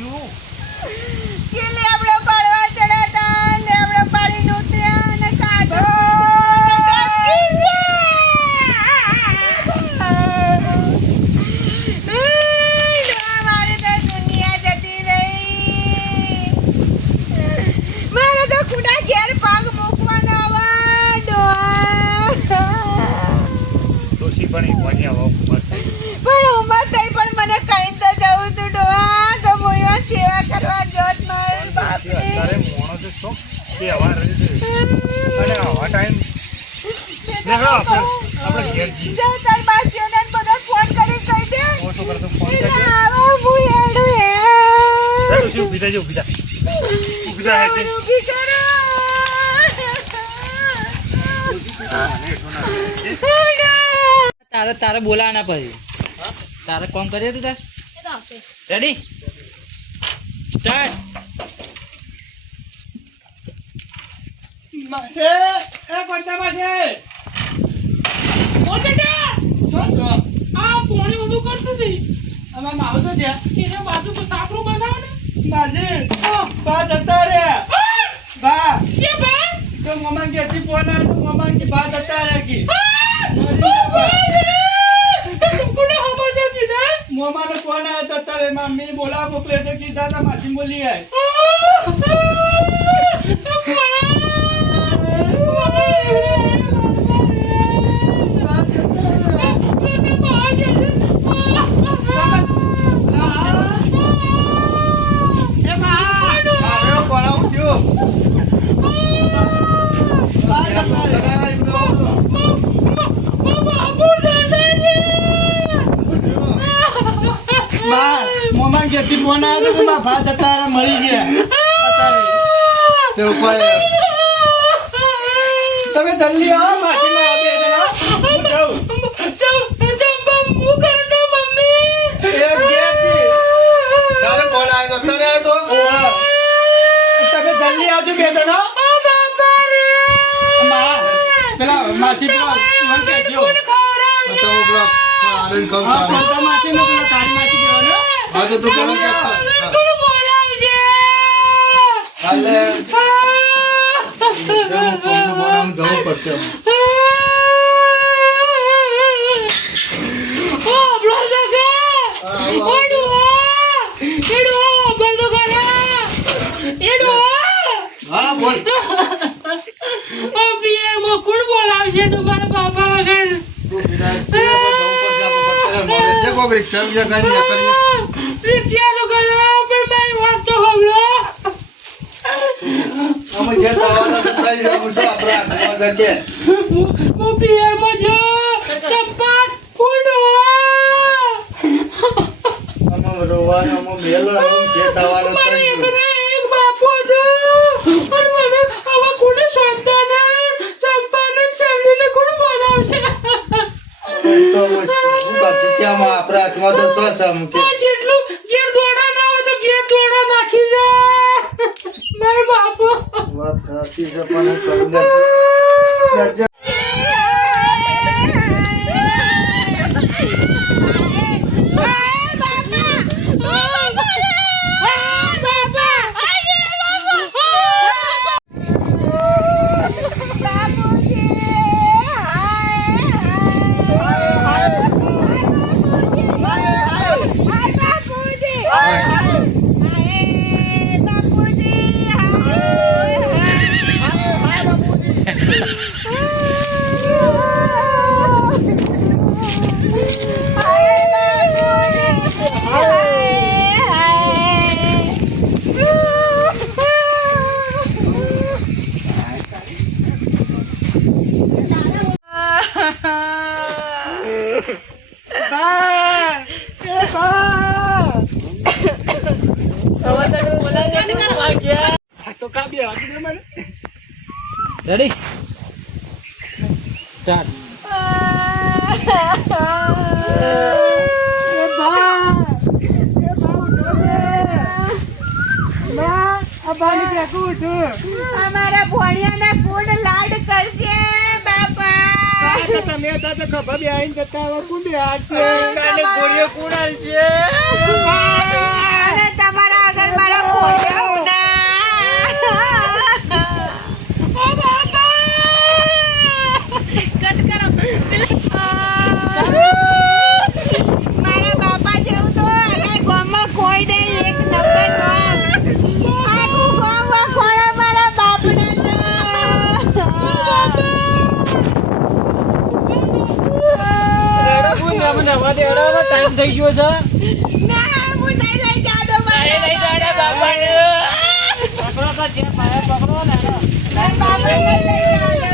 થયું કે લેબડો પાડવા ચડ્યા હતા, લેબડો પાડીને ઉતર્યા અને કાઢો મારે તો દુનિયા જતી રહી. મારે તો ખુદા ઘેર પગ મૂકવાનો હવે ડોશી પણ કોની હવે ઉંમર થઈ પણ ઉંમર થઈ પણ મને કઈ તો જવું તું ડોહા તો મોયો સેવા કરવા જોત મારે બાપે અત્યારે મોણો તો છો કે હવા રહે છે અને હવા ટાઈમ આપણે ઘેર જઈએ. જા તાર બાસીઓને બધા ફોન કરી કહી દે હું શું કરતો ફોન કરજે. આવો હું હેડું હે ડોશી ઊભી થા ઊભી થા હે છે ઊભી કરો તારે બોલાવાના પછી તારે કોમ કરીએ તું તાર રેડી સ્ટાર્ટ. માસે એ કોટા માસે મોટેટા જોસો આ પોણી બધું કરતી હતી આમાં માવ તો છે એને બાજુ પર સાપરું બનાવો ને માજે બા જતા રે બા કે બા તો મમ્મા કે થી ફોન આવ્યો તો મમ્મા કે બા જતા રે કી મમ્મા નો ફોન આવ્યો તો તારે મમ્મી બોલાવ મોકલે તો કીધા તા માસી બોલી આય મમ્મા કે થી ફોન આવ્યો તો મા ભા જતા રે મરી ગયા તે ઉપર તમે જલ્દી આવો માસી માં આવે જણા હું જાઉં ચંપા હું કરતો મમ્મી એ ગયા થી ચાલે ફોન આવ્યો અત્યારે આવ્યો તો તમે જલ્દી આવજો બે જણા બાપા રે માં પેલા માસી પેલા મન કે જો કોણ ખવડાવજો તો હું પેલો આનંદ કહું હા તારે. છોટા માસી નો પેલા તારી માસી દેવાનો હા તો તું પેલો કહેતો. કોણ બોલાવશે કાલે હું બોલાવું જવું પડશે હવે. ઓ બ્લોઝ કે ઓડો એડો બળદો ગણા એડો હા બોલ ઓ પીએ મો કોણ બોલાવશે તમારા બાપા વગર તું વિરાટ જવું પડશે આપણે પટેલ મળે છે કોક રિક્ષા બીજા કઈ નહીં કરીએ રિક્ષા તો કરો પણ મારી વાત તો સાંભળો અમે જે થવાના થઈ જવું છે આપણે આગળ કે હું પિયર માં જો ચંપા ફૂડો અમે રોવાનો અમે મેલો જે થવાનું થઈ ગયું એક બાપો દો અને મને આવા કોને સંતાન ચંપાને ચંદીને કોણ બોલાવશે તો હું બાકી કેમ આપણા હાથમાં તો શું છે અમુક આ જેટલું ઘેર દોડા ના હોય તો ઘેર દોડા નાખી દે મારો બાપો વાત સાચી છે પણ કરું દે રેડી સ્ટાર્ટ. અમારા ભોણિયાના ગુણ લાડ કરજે બાપા. તમે તો ખબર બે આવીને જતા હવે કોણ હાથ છે અને તમારા ટાઈમ થઈ ગયો છે ના હું નહીં લઈ જાતો મને પકડો તો છે પાયા પકડો ને બાપા નહીં લઈ જાતો